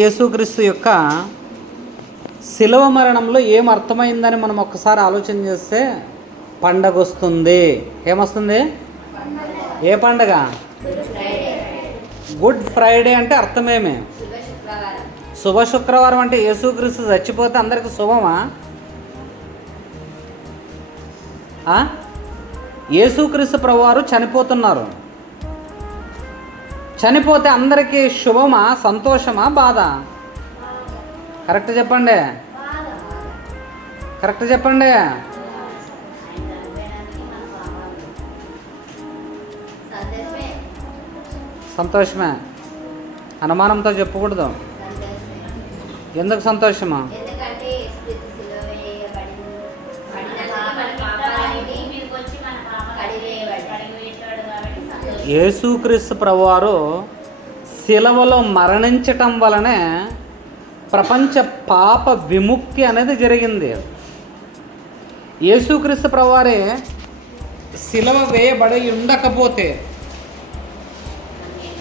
యేసుక్రీస్తు యొక్క శిలవ మరణంలో ఏం అర్థమైందని మనం ఒక్కసారి ఆలోచన చేస్తే పండగ వస్తుంది ఏమొస్తుంది? ఏ పండగ? గుడ్ ఫ్రైడే అంటే అర్థమేమే. శుభ శుక్రవారం అంటే యేసుక్రీస్తు చచ్చిపోతే అందరికి శుభమా? యేసుక్రీస్తు ప్రభువారు చనిపోతున్నారు. చనిపోతే అందరికీ శుభమా సంతోషమా బాధ? కరెక్ట్ చెప్పండి. కరెక్ట్ చెప్పండి. సంతోషమే. అనుమానంతో చెప్పకూడదు. ఎందుకు సంతోషమా? యేసుక్రీస్తు ప్రభువారు శిలవలో మరణించటం వలనే ప్రపంచ పాప విముక్తి అనేది జరిగింది. యేసుక్రీస్తు ప్రవారే శిలవ వేయబడి ఉండకపోతే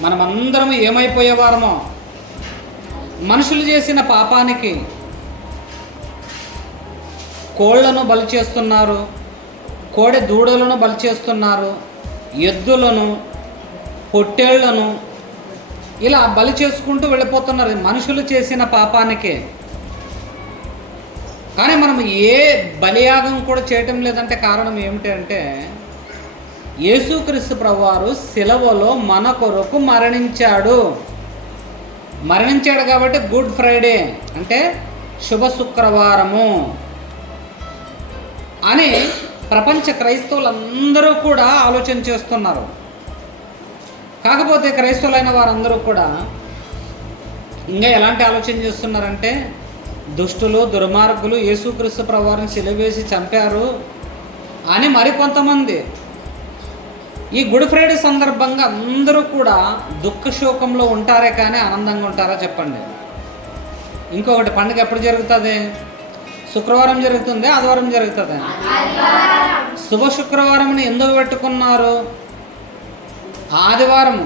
మనమందరం ఏమైపోయేవారమో? మనుషులు చేసిన పాపానికి కోళ్ళను బలి చేస్తున్నారు కోడె దూడలను బలి చేస్తున్నారు ఎద్దులను పొట్టేళ్ళను ఇలా బలి చేసుకుంటూ వెళ్ళిపోతున్నారు మనుషులు చేసిన పాపానికే. కానీ మనం ఏ బలియాగం కూడా చేయటం లేదంటే కారణం ఏమిటి అంటే యేసుక్రీస్తు ప్రభువారు శిలవలో మన కొరకు మరణించాడు. మరణించాడు కాబట్టి గుడ్ ఫ్రైడే అంటే శుభ శుక్రవారము అని ప్రపంచ క్రైస్తవులందరూ కూడా ఆలోచన చేస్తున్నారు. కాకపోతే క్రైస్తవులైన వారందరూ కూడా ఇంకా ఎలాంటి ఆలోచన చేస్తున్నారంటే దుష్టులు దుర్మార్గులు యేసుక్రీస్తు ప్రభువారిని సిలువేసి చంపారు అని మరికొంతమంది. ఈ గుడ్ ఫ్రైడే సందర్భంగా అందరూ కూడా దుఃఖ శోకంలో ఉంటారే కానీ ఆనందంగా ఉంటారా చెప్పండి. ఇంకొకటి పండుగ ఎప్పుడు జరుగుతుంది? శుక్రవారం జరుగుతుంది ఆదివారం జరుగుతుంది. శుభ శుక్రవారంని ఎందుకు పెట్టుకున్నారు? ఆదివారము.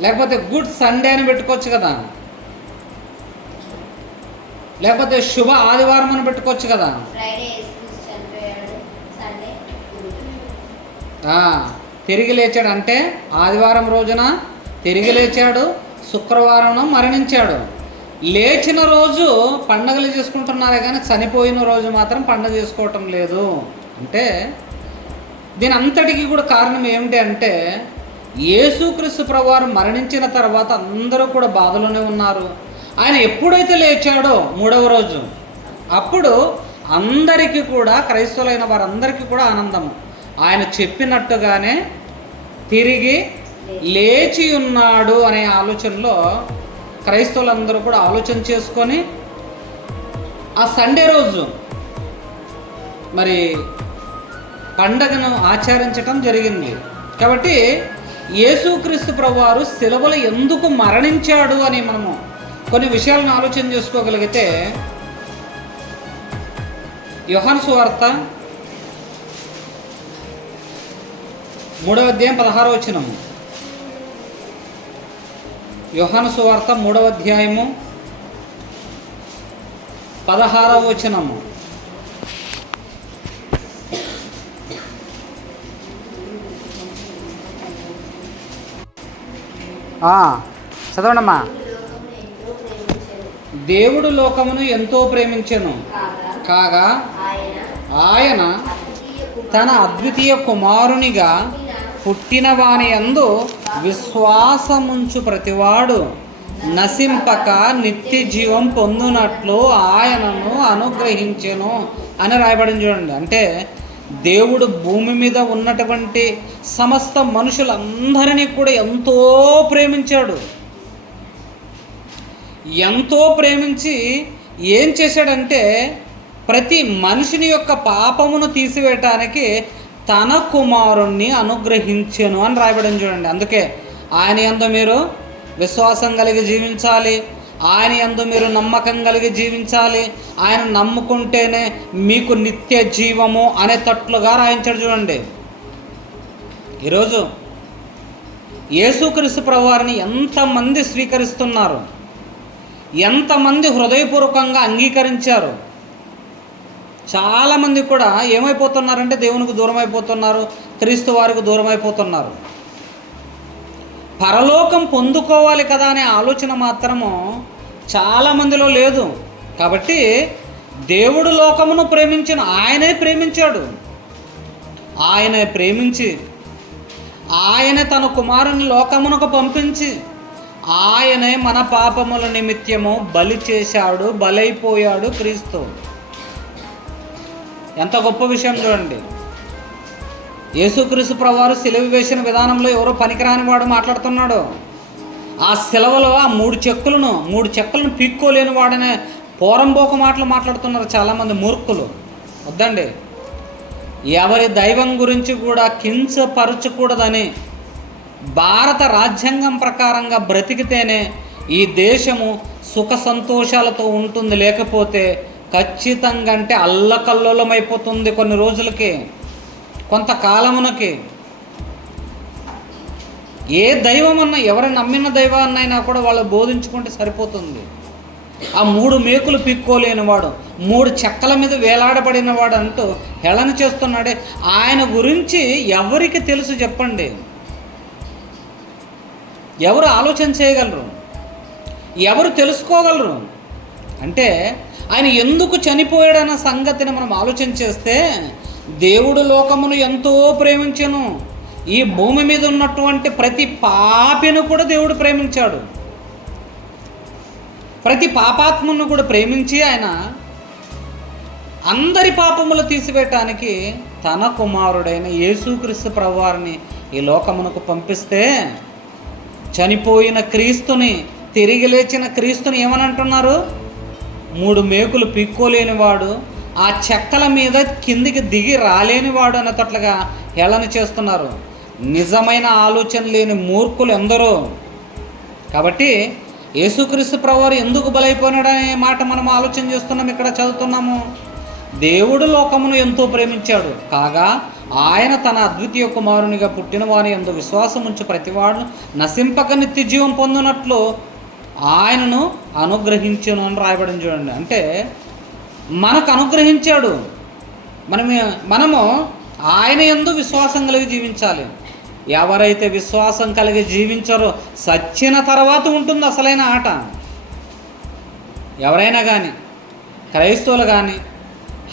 లేకపోతే గుడ్ సండే అని పెట్టుకోవచ్చు కదా. లేకపోతే శుభ ఆదివారం అని పెట్టుకోవచ్చు కదా. తిరిగి లేచాడు అంటే ఆదివారం రోజున తిరిగి లేచాడు శుక్రవారం మరణించాడు. లేచిన రోజు పండగలు చేసుకుంటున్నారే కానీ చనిపోయిన రోజు మాత్రం పండగ చేసుకోవటం లేదు. అంటే దీని అంతటికి కూడా కారణం ఏమిటి అంటే యేసుక్రీస్తు ప్రభువారు మరణించిన తర్వాత అందరూ కూడా బాధలోనే ఉన్నారు. ఆయన ఎప్పుడైతే లేచాడో మూడవ రోజు అప్పుడు అందరికీ కూడా క్రైస్తవులైన వారందరికీ కూడా ఆనందము. ఆయన చెప్పినట్టుగానే తిరిగి లేచి ఉన్నాడు అనే ఆలోచనలో క్రైస్తవులందరూ కూడా ఆలోచన చేసుకొని ఆ సండే రోజు మరి పండగను ఆచరించటం జరిగింది. కాబట్టి యేసుక్రీస్తు ప్రభువారు సెలవులు ఎందుకు మరణించాడు అని మనము కొన్ని విషయాలను ఆలోచన చేసుకోగలిగితే యోహాను సువార్త మూడవ అధ్యాయం పదహారవ వచనము. యోహాను సువార్త మూడవ అధ్యాయము పదహారవ వచనము. చదవండమ్మా దేవుడు లోకమును ఎంతో ప్రేమించెను. కాగా ఆయన తన అద్వితీయ కుమారునిగా పుట్టిన వాని యందు విశ్వాసముంచు ప్రతివాడు నశింపక నిత్య జీవం పొందునట్లు ఆయనను అనుగ్రహించెను అని రాయబడింది చూడండి అంటే దేవుడు భూమి మీద ఉన్నటువంటి సమస్త మనుషులందరినీ కూడా ఎంతో ప్రేమించాడు. ఎంతో ప్రేమించి ఏం చేశాడంటే ప్రతి మనిషిని యొక్క పాపమును తీసివేయటానికి తన కుమారుణ్ణి అనుగ్రహించాను అని రాయబడింది చూడండి. అందుకే ఆయన ఎందు మీరు విశ్వాసం కలిగి జీవించాలి. ఆయన యందు మీరు నమ్మకం కలిగి జీవించాలి. ఆయన నమ్ముకుంటేనే మీకు నిత్య జీవము అనే తట్లుగా రాయించాడు చూడండి. ఈరోజు యేసుక్రీస్తు ప్రభువారిని ఎంతమంది స్వీకరిస్తున్నారు? ఎంతమంది హృదయపూర్వకంగా అంగీకరించారు? చాలామంది కూడా ఏమైపోతున్నారంటే దేవునికి దూరం అయిపోతున్నారు క్రీస్తు వారికి దూరం అయిపోతున్నారు పరలోకం పొందుకోవాలి కదా అనే ఆలోచన మాత్రము చాలామందిలో లేదు. కాబట్టి దేవుడు లోకమును ప్రేమించిన ఆయనే ప్రేమించాడు. ఆయనే ప్రేమించి ఆయన తన కుమారుని లోకమునకు పంపించి ఆయనే మన పాపముల నిమిత్తము బలి చేశాడు బలైపోయాడు క్రీస్తు. ఎంత గొప్ప విషయం చూడండి. యేసుక్రీస్తు ప్రవారు సెలవు వేసిన విధానంలో ఎవరో పనికిరాని వాడు మాట్లాడుతున్నాడు. ఆ సిలవలో ఆ మూడు చెక్కులను మూడు చెక్కులను పీక్కోలేని వాడనే పోరంబోక మాటలు మాట్లాడుతున్నారు చాలామంది మూర్ఖులు. వద్దండి. ఎవరి దైవం గురించి కూడా కించపరచకూడదని భారత రాజ్యాంగం ప్రకారంగా బ్రతికితేనే ఈ దేశము సుఖ సంతోషాలతో ఉంటుంది. లేకపోతే ఖచ్చితంగా అంటే అల్లకల్లోలమైపోతుంది కొన్ని రోజులకి. కొంతకాలమునకి. ఏ దైవం అన్నా ఎవరు నమ్మిన దైవాన్నైనా కూడా వాళ్ళు బోధించుకుంటే సరిపోతుంది. ఆ మూడు మేకులు పిక్కోలేనివాడు మూడు చెక్కల మీద వేలాడబడినవాడు అంటూ హేళన చేస్తున్నాడే. ఆయన గురించి ఎవరికి తెలుసు చెప్పండి. ఎవరు ఆలోచన చేయగలరు? ఎవరు తెలుసుకోగలరు? అంటే ఆయన ఎందుకు చనిపోయాడన్న సంగతిని మనం ఆలోచన చేస్తే దేవుడు లోకమును ఎంతో ప్రేమించను. ఈ భూమి మీద ఉన్నటువంటి ప్రతి పాపిను కూడా దేవుడు ప్రేమించాడు. ప్రతి పాపాత్మను కూడా ప్రేమించి ఆయన అందరి పాపములు తీసివేయటానికి తన కుమారుడైన యేసుక్రీస్తు ప్రభువారిని ఈ లోకమునకు పంపిస్తే చనిపోయిన క్రీస్తుని తిరిగి లేచిన క్రీస్తుని ఏమని అంటున్నారు? మూడు మేకులు పిక్కోలేనివాడు ఆ చెక్కల మీద కిందికి దిగి రాలేనివాడు అన్నట్లుగా హేళన చేస్తున్నారు. నిజమైన ఆలోచన లేని మూర్ఖులు ఎందరో. కాబట్టి యేసుక్రీస్తు ప్రవారు ఎందుకు బలైపోయినాడనే మాట మనం ఆలోచన చేస్తున్నాం ఇక్కడ చదువుతున్నాము. దేవుడు లోకమును ఎంతో ప్రేమించాడు. కాగా ఆయన తన అద్వితీయ కుమారునిగా పుట్టిన వాని ఎందు విశ్వాసం ఉంచి ప్రతివాడు నశింపక నిత్య జీవం పొందినట్లు ఆయనను అనుగ్రహించను అని రాయబడింది చూడండి. అంటే మనకు అనుగ్రహించాడు. మనం మనము ఆయన ఎందు విశ్వాసం కలిగి జీవించాలి. ఎవరైతే విశ్వాసం కలిగి జీవించారో సచ్చిన తర్వాత ఉంటుంది అసలైన ఆట. ఎవరైనా కానీ క్రైస్తవులు కానీ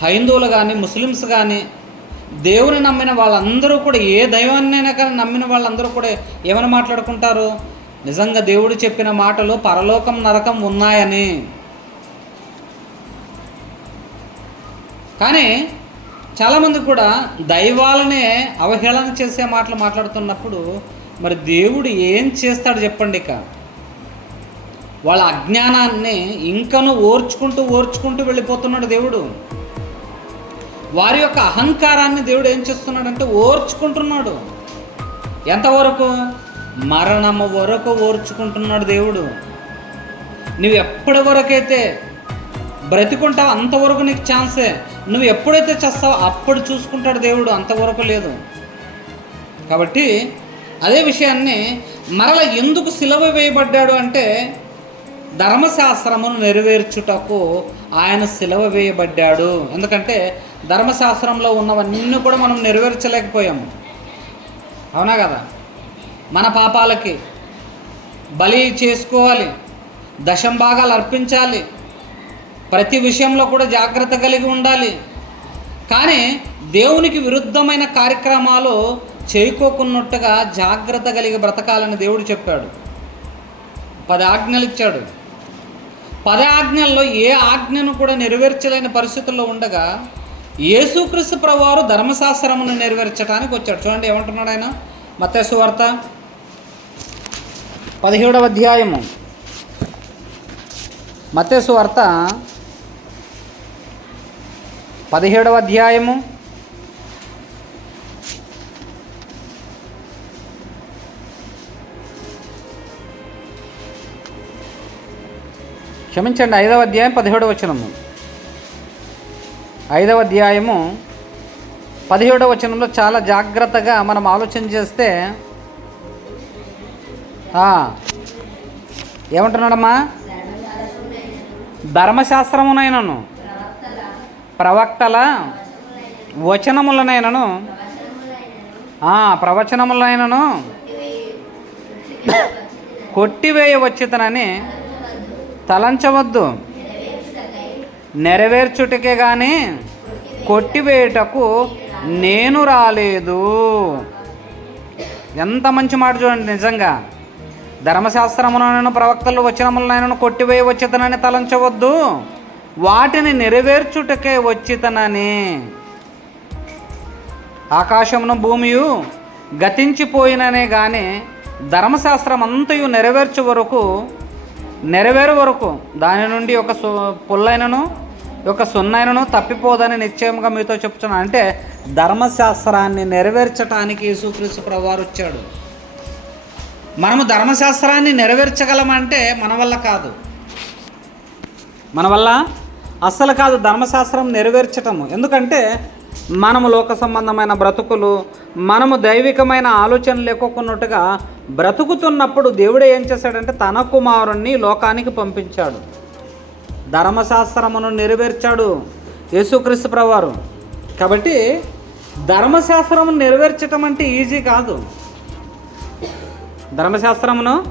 హైందువులు కానీ ముస్లిమ్స్ కానీ దేవుని నమ్మిన వాళ్ళందరూ కూడా ఏ దైవాన్నైనా కానీ నమ్మిన వాళ్ళందరూ కూడా ఏమని మాట్లాడుకుంటారు? నిజంగా దేవుడు చెప్పిన మాటలు పరలోకం నరకం ఉన్నాయని. కానీ చాలామంది కూడా దైవాలనే అవహేళన చేసే మాటలు మాట్లాడుతున్నప్పుడు మరి దేవుడు ఏం చేస్తాడు చెప్పండి ఇక? వాళ్ళ అజ్ఞానాన్ని ఇంకను ఓర్చుకుంటూ ఓర్చుకుంటూ వెళ్ళిపోతున్నాడు దేవుడు. వారి యొక్క అహంకారాన్ని దేవుడు ఏం చేస్తున్నాడంటే ఓర్చుకుంటున్నాడు. ఎంతవరకు? మరణము వరకు ఓర్చుకుంటున్నాడు దేవుడు. నువ్వు ఎప్పటి వరకైతే బ్రతికుంటావు అంతవరకు నీకు ఛాన్సే. నువ్వు ఎప్పుడైతే చేస్తావో అప్పుడు చూసుకుంటాడు దేవుడు అంతవరకు లేదు. కాబట్టి అదే విషయాన్ని మరల ఎందుకు సిలవ వేయబడ్డాడు అంటే ధర్మశాస్త్రమును నెరవేర్చుటకు ఆయన సిలవ వేయబడ్డాడు. ఎందుకంటే ధర్మశాస్త్రంలో ఉన్నవన్నీ కూడా మనం నెరవేర్చలేకపోయాము. అవునా కదా? మన పాపాలకి బలి చేసుకోవాలి దశం భాగాలు అర్పించాలి ప్రతి విషయంలో కూడా జాగ్రత్త కలిగి ఉండాలి. కానీ దేవునికి విరుద్ధమైన కార్యక్రమాలు చేయకోకున్నట్టుగా జాగ్రత్త కలిగి బ్రతకాలని దేవుడు చెప్పాడు. పది ఆజ్ఞలు ఇచ్చాడు. పది ఆజ్ఞల్లో ఏ ఆజ్ఞను కూడా నెరవేర్చలేని పరిస్థితుల్లో ఉండగా యేసుక్రీస్తు ప్రవారు ధర్మశాస్త్రమును నెరవేర్చడానికి వచ్చాడు. చూడండి ఏమంటున్నాడు ఆయన? మత్తేసు వార్త పదిహేడవ అధ్యాయము. మత్స్సు వార్త పదిహేడవ అధ్యాయము. క్షమించండి ఐదవ అధ్యాయం పదిహేడవ వచనము. ఐదవ అధ్యాయము పదిహేడవ వచనంలో చాలా జాగ్రత్తగా మనం ఆలోచన చేస్తే ఏమంటున్నాడమ్మా? ధర్మశాస్త్రం ధర్మశాస్త్రమునైనను. ప్రవక్తల వచనములనైనను ప్రవచనములైనను కొట్టివేయవచ్చుతనని తలంచవద్దు. నెరవేర్చుటకే కానీ కొట్టివేయటకు నేను రాలేదు. ఎంత మంచి మాట చూడండి నిజంగా. ధర్మశాస్త్రములను ప్రవక్తలు వచనములనైనను కొట్టివేయవచ్చుతనని తలంచవద్దు. వాటిని నెరవేర్చుటకే వచ్చితనని. ఆకాశమును భూమియు గతించిపోయిననే కానీ ధర్మశాస్త్రం అంతయు నెరవేర్చు వరకు నెరవేరు వరకు దాని నుండి ఒక సు పుల్లైనను ఒక సున్నైనను తప్పిపోదని నిశ్చయంగా మీతో చెప్తున్నాను అంటే ధర్మశాస్త్రాన్ని నెరవేర్చటానికి యేసుక్రీస్తు ప్రభువారు వచ్చాడు మనము ధర్మశాస్త్రాన్ని నెరవేర్చగలమంటే మన వల్ల కాదు. మన వల్ల అస్సలు కాదు ధర్మశాస్త్రం నెరవేర్చటము. ఎందుకంటే మనము లోక సంబంధమైన బ్రతుకులు మనము దైవికమైన ఆలోచన లేకోకున్నట్టుగా బ్రతుకుతున్నప్పుడు దేవుడు ఏం చేశాడంటే తన కుమారుణ్ణి లోకానికి పంపించాడు. ధర్మశాస్త్రమును నెరవేర్చాడు యేసుక్రీస్తు ప్రవారు కాబట్టి ధర్మశాస్త్రమును నెరవేర్చటం అంటే ఈజీ కాదు. ధర్మశాస్త్రమును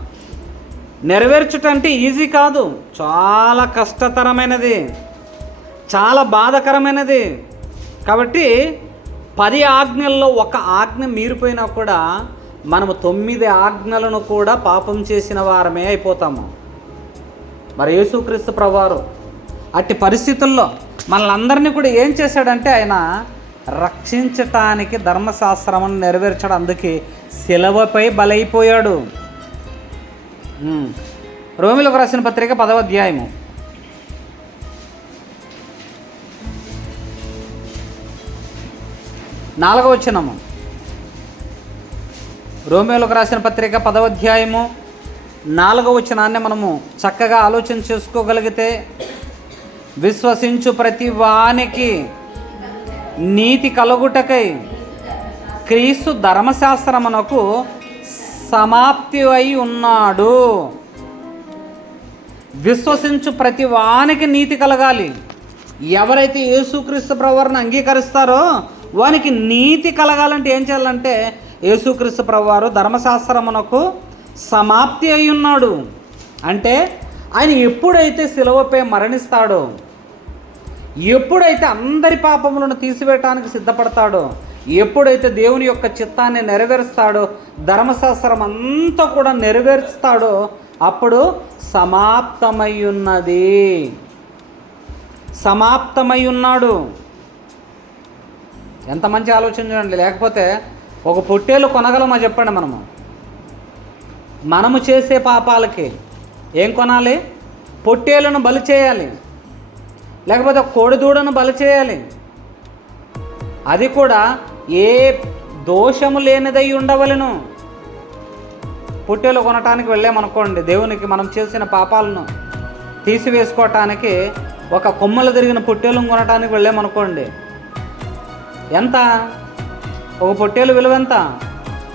నెరవేర్చటం అంటే ఈజీ కాదు. చాలా కష్టతరమైనది. చాలా బాధకరమైనది. కాబట్టి పది ఆజ్ఞల్లో ఒక ఆజ్ఞ మీరిపోయినా కూడా మనము తొమ్మిది ఆజ్ఞలను కూడా పాపం చేసిన వారమే అయిపోతాము. మరి యేసుక్రీస్తు ప్రభువారు అట్టి పరిస్థితుల్లో మనల్ని కూడా ఏం చేశాడంటే ఆయన రక్షించటానికి ధర్మశాస్త్రమును నెరవేర్చడం. అందుకే శిలవపై బలైపోయాడు. రోమిలకు రాసిన పత్రిక పదవ అధ్యాయము. నాలుగవ వచనము. రోమియోలకు రాసిన పత్రిక పదవ అధ్యాయము నాలుగవ వచనాన్ని మనము చక్కగా ఆలోచన చేసుకోగలిగితే విశ్వసించు ప్రతి వానికి నీతి కలుగుటకై క్రీస్తు ధర్మశాస్త్రమునకు సమాప్తి అయి ఉన్నాడు. విశ్వసించు ప్రతి వానికి నీతి కలగాలి. ఎవరైతే యేసుక్రీస్తు ప్రవర్ని అంగీకరిస్తారో వానికి నీతి కలగాలంటే ఏం చేయాలంటే యేసుక్రీస్తు ప్రభువారు ధర్మశాస్త్రమునకు సమాప్తి అయి ఉన్నాడు అంటే ఆయన ఎప్పుడైతే సిలువపై మరణిస్తాడో ఎప్పుడైతే అందరి పాపములను తీసివేయటానికి సిద్ధపడతాడో ఎప్పుడైతే దేవుని యొక్క చిత్తాన్ని నెరవేరుస్తాడో ధర్మశాస్త్రం అంతా కూడా నెరవేరుస్తాడో అప్పుడు సమాప్తమై ఉన్నది. సమాప్తమై ఉన్నాడు. ఎంత మంచి ఆలోచన చూడండి. లేకపోతే ఒక పొట్టేలు కొనగలమా చెప్పండి మనము? మనము చేసే పాపాలకి ఏం కొనాలి? పొట్టేలను బలి చేయాలి. లేకపోతే కోడిదూడను బలి చేయాలి. అది కూడా ఏ దోషము లేనిదై ఉండవలను. పొట్టేలు కొనటానికి వెళ్ళామనుకోండి దేవునికి మనం చేసిన పాపాలను తీసివేసుకోవటానికి ఒక కొమ్మలు తిరిగిన పొట్టేలు కొనటానికి వెళ్ళామనుకోండి ఎంత? ఒక పొట్టేలు విలువ ఎంత?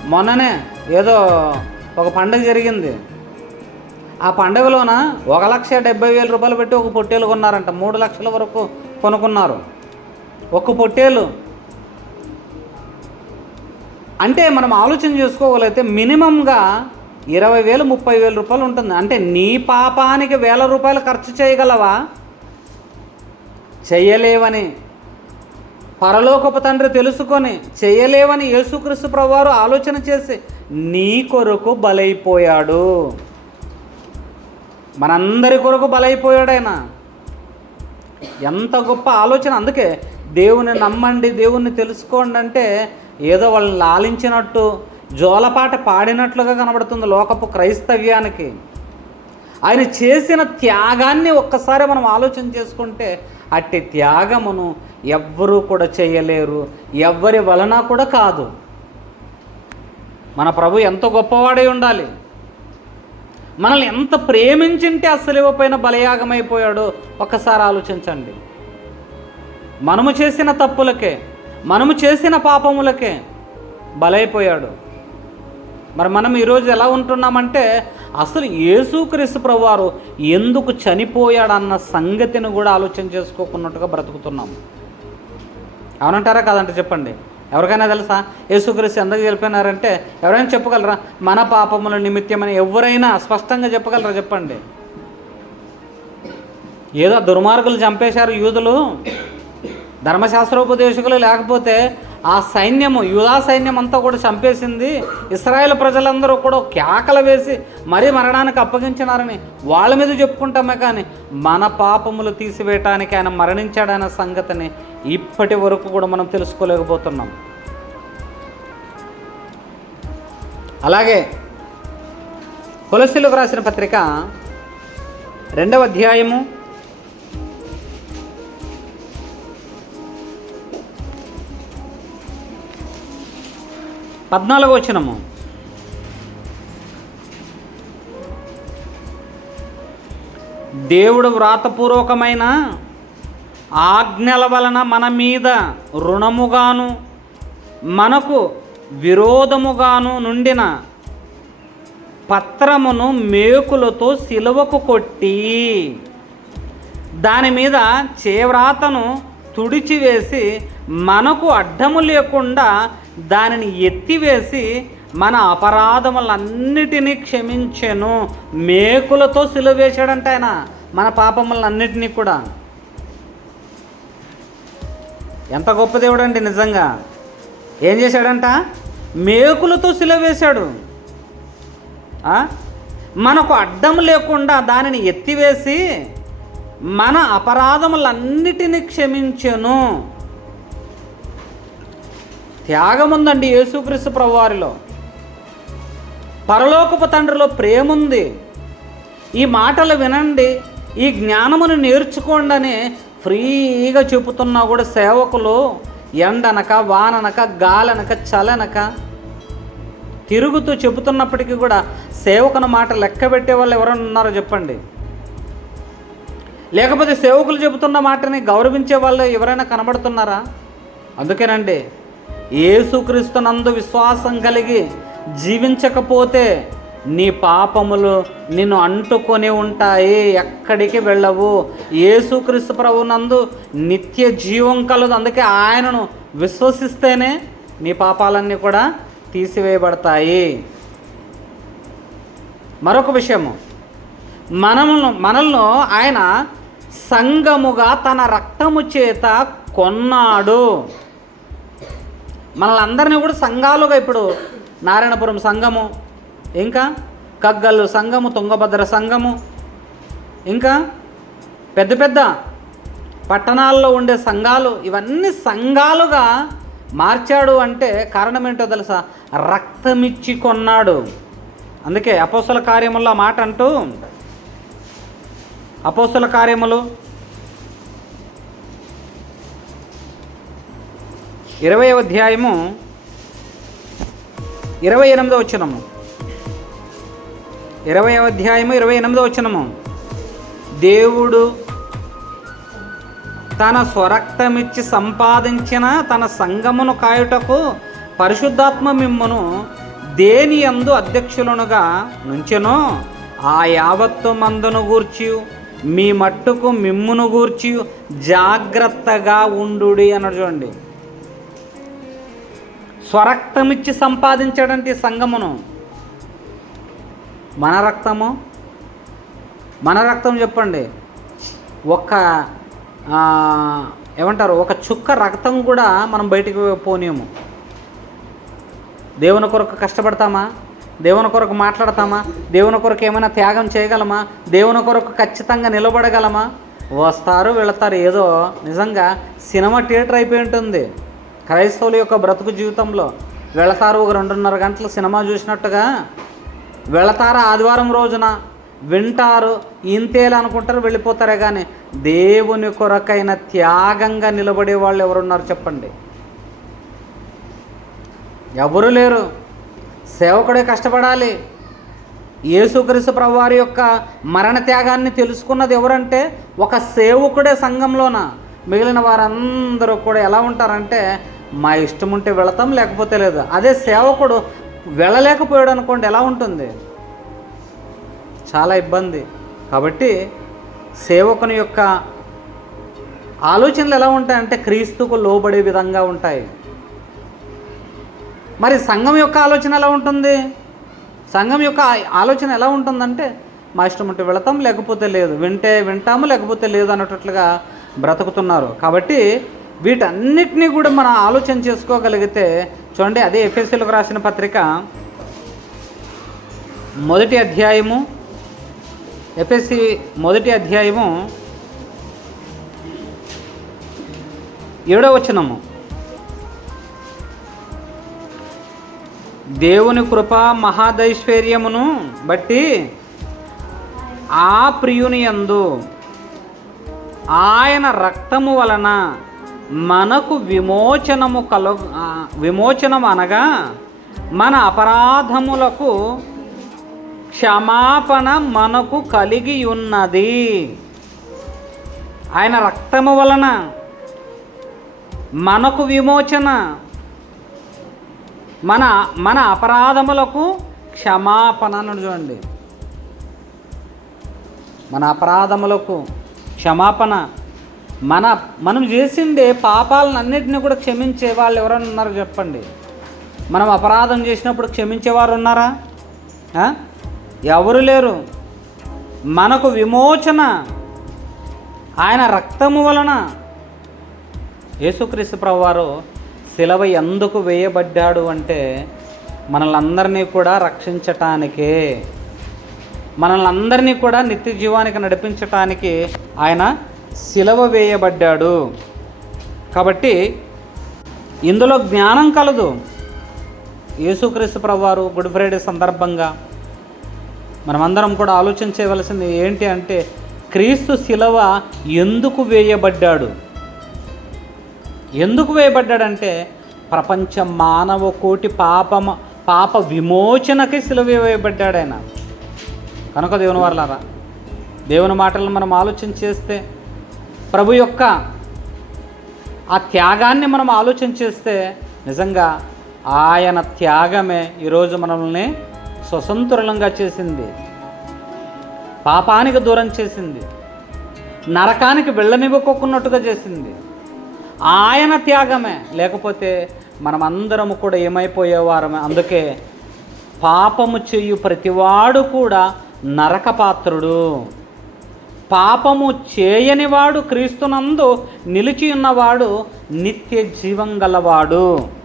మొన్ననే ఏదో ఒక పండగ జరిగింది. ఆ పండగలోన ఒక లక్ష డెబ్బై వేల రూపాయలు పెట్టి ఒక పొట్టేలు కొన్నారంట. మూడు లక్షల వరకు కొనుక్కున్నారు. ఒక పొట్టేలు. అంటే మనం ఆలోచన చేసుకోగలిగితే మినిమంగా ఇరవై వేలు ముప్పై వేల రూపాయలు ఉంటుంది. అంటే నీ పాపానికి వేల రూపాయలు ఖర్చు చేయగలవా? చేయలేవని పరలోకపు తండ్రి తెలుసుకొని చేయలేవని యేసుక్రీస్తు ప్రభువారు ఆలోచన చేసి నీ కొరకు బలైపోయాడు. మనందరి కొరకు బలైపోయాడు ఆయన ఎంత గొప్ప ఆలోచన. అందుకే దేవుని నమ్మండి దేవుణ్ణి తెలుసుకోండి అంటే ఏదో వాళ్ళని లాలించినట్టు జోలపాట పాడినట్లుగా కనబడుతుంది లోకపు క్రైస్తవ్యానికి. ఆయన చేసిన త్యాగాన్ని ఒక్కసారి మనం ఆలోచన చేసుకుంటే అట్టి త్యాగమును ఎవ్వరూ కూడా చేయలేరు. ఎవ్వరి వలన కూడా కాదు. మన ప్రభు ఎంత గొప్పవాడై ఉండాలి? మనల్ని ఎంత ప్రేమించింటే అసలు పైన బలయాగమైపోయాడో ఒక్కసారి ఆలోచించండి. మనము చేసిన తప్పులకే మనము చేసిన పాపములకే బలైపోయాడు. మరి మనం ఈరోజు ఎలా ఉంటున్నామంటే అసలు యేసుక్రీస్తు ప్రభువారు ఎందుకు చనిపోయాడన్న సంగతిని కూడా ఆలోచన చేసుకోకున్నట్టుగా బ్రతుకుతున్నాం. అవునంటారా కాదంటే చెప్పండి. ఎవరికైనా తెలుసా? యేసుక్రీస్తు ఎందుకు వెళ్ళిపోయినారంటే ఎవరైనా చెప్పగలరా? మన పాపముల నిమిత్తమని ఎవరైనా స్పష్టంగా చెప్పగలరా చెప్పండి. ఏదో దుర్మార్గులు చంపేశారు యూదులు. ధర్మశాస్త్రోపదేశకులు లేకపోతే ఆ సైన్యము యూదా సైన్యం అంతా కూడా చంపేసింది. ఇస్రాయేల్ ప్రజలందరూ కూడా కేకలు వేసి మరీ మరణానికి అప్పగించినారని వాళ్ళ మీద చెప్పుకుంటామే కానీ మన పాపములు తీసివేయటానికి ఆయన మరణించాడనే సంగతిని ఇప్పటి వరకు కూడా మనం తెలుసుకోలేకపోతున్నాం. అలాగే కొలసీలకు రాసిన పత్రిక రెండవ అధ్యాయము పద్నాలుగు వచనము. దేవుడు వ్రాతపూర్వకమైన ఆజ్ఞల వలన మన మీద రుణముగాను మనకు విరోధముగాను నుండిన పత్రమును మేకులతో సిలువకు కొట్టి దాని మీద చేవ్రాతను తుడిచివేసి మనకు అడ్డము లేకుండా దానిని ఎత్తివేసి మన అపరాధములన్నిటినీ క్షమించెను. మేకులతో సిలువేశాడంట ఆయన మన పాపములన్నిటినీ కూడా. ఎంత గొప్ప దేవుడు అండి నిజంగా. ఏం చేశాడంట? మేకులతో సిలవేశాడు మనకు అడ్డం లేకుండా దానిని ఎత్తివేసి మన అపరాధములన్నిటినీ క్షమించెను. త్యాగం ఉందండి యేసుక్రీస్తు ప్రభువారిలో. పరలోకపు తండ్రిలో ప్రేమ ఉంది ఈ మాటలు వినండి ఈ జ్ఞానమును నేర్చుకోండి అని ఫ్రీగా చెబుతున్నా కూడా సేవకులు ఎండనక వాననక గాలనక చలనక తిరుగుతూ చెబుతున్నప్పటికీ కూడా సేవకుని మాట లెక్క పెట్టే వాళ్ళు ఎవరైనా ఉన్నారో చెప్పండి. లేకపోతే సేవకులు చెబుతున్న మాటని గౌరవించే వాళ్ళు ఎవరైనా కనబడుతున్నారా? అందుకేనండి ఏసుక్రీస్తునందు విశ్వాసం కలిగి జీవించకపోతే నీ పాపములు నిన్ను అంటుకొని ఉంటాయి ఎక్కడికి వెళ్ళవు. ఏసుక్రీస్తు ప్రభునందు నిత్య జీవం కలదు. అందుకే ఆయనను విశ్వసిస్తేనే నీ పాపాలన్నీ కూడా తీసివేయబడతాయి. మరొక విషయము. మనము మనల్ని ఆయన సంగముగా తన రక్తము చేత కొన్నాడు. మనల్ని అందరినీ కూడా సంఘాలుగా ఇప్పుడు నారాయణపురం సంఘము ఇంకా కగ్గల్లు సంఘము తుంగభద్ర సంఘము ఇంకా పెద్ద పెద్ద పట్టణాల్లో ఉండే సంఘాలు ఇవన్నీ సంఘాలుగా మార్చాడు అంటే కారణం ఏంటో తెలుసా? రక్తమిచ్చి కొన్నాడు. అందుకే అపోసల కార్యముల్లో మాట అంటూ అపోసల కార్యములు ఇరవై అధ్యాయము ఇరవై ఎనిమిదో వచ్చినము ఇరవై అధ్యాయము ఇరవై ఎనిమిదో వచ్చినము దేవుడు తన స్వరక్తమిచ్చి సంపాదించిన తన సంగమును కాయుటకు పరిశుద్ధాత్మ మిమ్మును దేని యందు అధ్యక్షులనుగా నుంచెనో ఆ యావత్తు మందును గూర్చి మీ మట్టుకు మిమ్మును గూర్చి జాగ్రత్తగా ఉండుడి అన్నాడు చూడండి. స్వరక్తమిచ్చి సంపాదించాడంటే సంగమును మన రక్తము? మన రక్తం చెప్పండి. ఒక్క ఏమంటారు? ఒక చుక్క రక్తం కూడా మనం బయటికి పోనీయము. దేవుని కొరకు కష్టపడతామా? దేవుని కొరకు మాట్లాడతామా? దేవుని కొరకు ఏమైనా త్యాగం చేయగలమా? దేవుని కొరకు ఖచ్చితంగా నిలబడగలమా? వస్తారు వెళతారు. ఏదో నిజంగా సినిమా థియేటర్ అయిపోయి ఉంటుంది. క్రైస్తవుల యొక్క బ్రతుకు జీవితంలో వెళతారు ఒక రెండున్నర గంటలు సినిమా చూసినట్టుగా వెళతారు ఆదివారం రోజున? వింటారు ఇంతేలా అనుకుంటారు వెళ్ళిపోతారే కానీ దేవుని కొరకైన త్యాగంగా నిలబడే వాళ్ళు ఎవరున్నారు చెప్పండి. ఎవరు లేరు. సేవకుడే కష్టపడాలి. యేసుక్రీస్తు ప్రభువారి యొక్క మరణ త్యాగాన్ని తెలుసుకున్నది ఎవరంటే ఒక సేవకుడే సంఘంలోన మిగిలిన వారందరూ కూడా ఎలా ఉంటారంటే మా ఇష్టం ఉంటే వెళతాం లేకపోతే లేదు. అదే సేవకుడు వెళ్ళలేకపోయాడు అనుకోండి ఎలా ఉంటుంది? చాలా ఇబ్బంది. కాబట్టి సేవకుని యొక్క ఆలోచనలు ఎలా ఉంటాయంటే క్రీస్తుకు లోబడే విధంగా ఉంటాయి. మరి సంఘం యొక్క ఆలోచన ఎలా ఉంటుంది? సంఘం యొక్క ఆలోచన ఎలా ఉంటుందంటే మా ఇష్టం ఉంటే వెళతాం లేకపోతే లేదు. వింటే వింటాము లేకపోతే లేదు అన్నట్లుగా బ్రతుకుతున్నారు. కాబట్టి వీటన్నిటినీ కూడా మనం ఆలోచన చేసుకోగలిగితే చూడండి అదే ఎఫ్ఎస్సీలకు రాసిన పత్రిక మొదటి అధ్యాయము ఎఫ్ఎస్సి మొదటి అధ్యాయము ఏడో వచనము. దేవుని కృప మహాదైశ్వర్యమును బట్టి ఆ ప్రియుని యందు ఆయన రక్తము వలన మనకు విమోచనము కలు విమోచనం అనగా మన అపరాధములకు క్షమాపణ మనకు కలిగి ఉన్నది. ఆయన రక్తము వలన మనకు విమోచన మన మన అపరాధములకు క్షమాపణ అని చూడండి. మన అపరాధములకు క్షమాపణ మన మనం చేసిండే పాపాలను అన్నిటిని కూడా క్షమించే వాళ్ళు ఎవరైనా ఉన్నారో చెప్పండి. మనం అపరాధం చేసినప్పుడు క్షమించేవారు ఉన్నారా? ఎవరు లేరు? మనకు విమోచన ఆయన రక్తము వలన యేసుక్రీస్తు ప్రభువారు శిలవ ఎందుకు వేయబడ్డాడు అంటే మనల్ని అందరినీ కూడా రక్షించటానికే. మనల్ని అందరినీ కూడా నిత్య జీవానికి నడిపించటానికి ఆయన శిలవ వేయబడ్డాడు. కాబట్టి ఇందులో జ్ఞానం కలదు. యేసుక్రీస్తు ప్రభువారు గుడ్ ఫ్రైడే సందర్భంగా మనమందరం కూడా ఆలోచన చేయవలసింది ఏంటి అంటే క్రీస్తు శిలవ ఎందుకు వేయబడ్డాడు? ఎందుకు వేయబడ్డాడంటే ప్రపంచ మానవ కోటి పాపమ పాప విమోచనకి శిలవ వేయబడ్డాడు ఆయన. కనుక దేవుని వారలారా దేవుని మాటలను మనం ఆలోచన చేస్తే ప్రభు యొక్క ఆ త్యాగాన్ని మనం ఆలోచన చేస్తే నిజంగా ఆయన త్యాగమే ఈరోజు మనల్ని స్వతంత్రులంగా చేసింది. పాపానికి దూరం చేసింది. నరకానికి వెళ్ళనివ్వకోకున్నట్టుగా చేసింది. ఆయన త్యాగమే. లేకపోతే మనమందరము కూడా ఏమైపోయేవారమే అందుకే పాపము చేయు ప్రతివాడు కూడా నరకపాత్రుడు. పాపము చేయనివాడు క్రీస్తునందు నిలిచి ఉన్నవాడు నిత్య జీవం గలవాడు.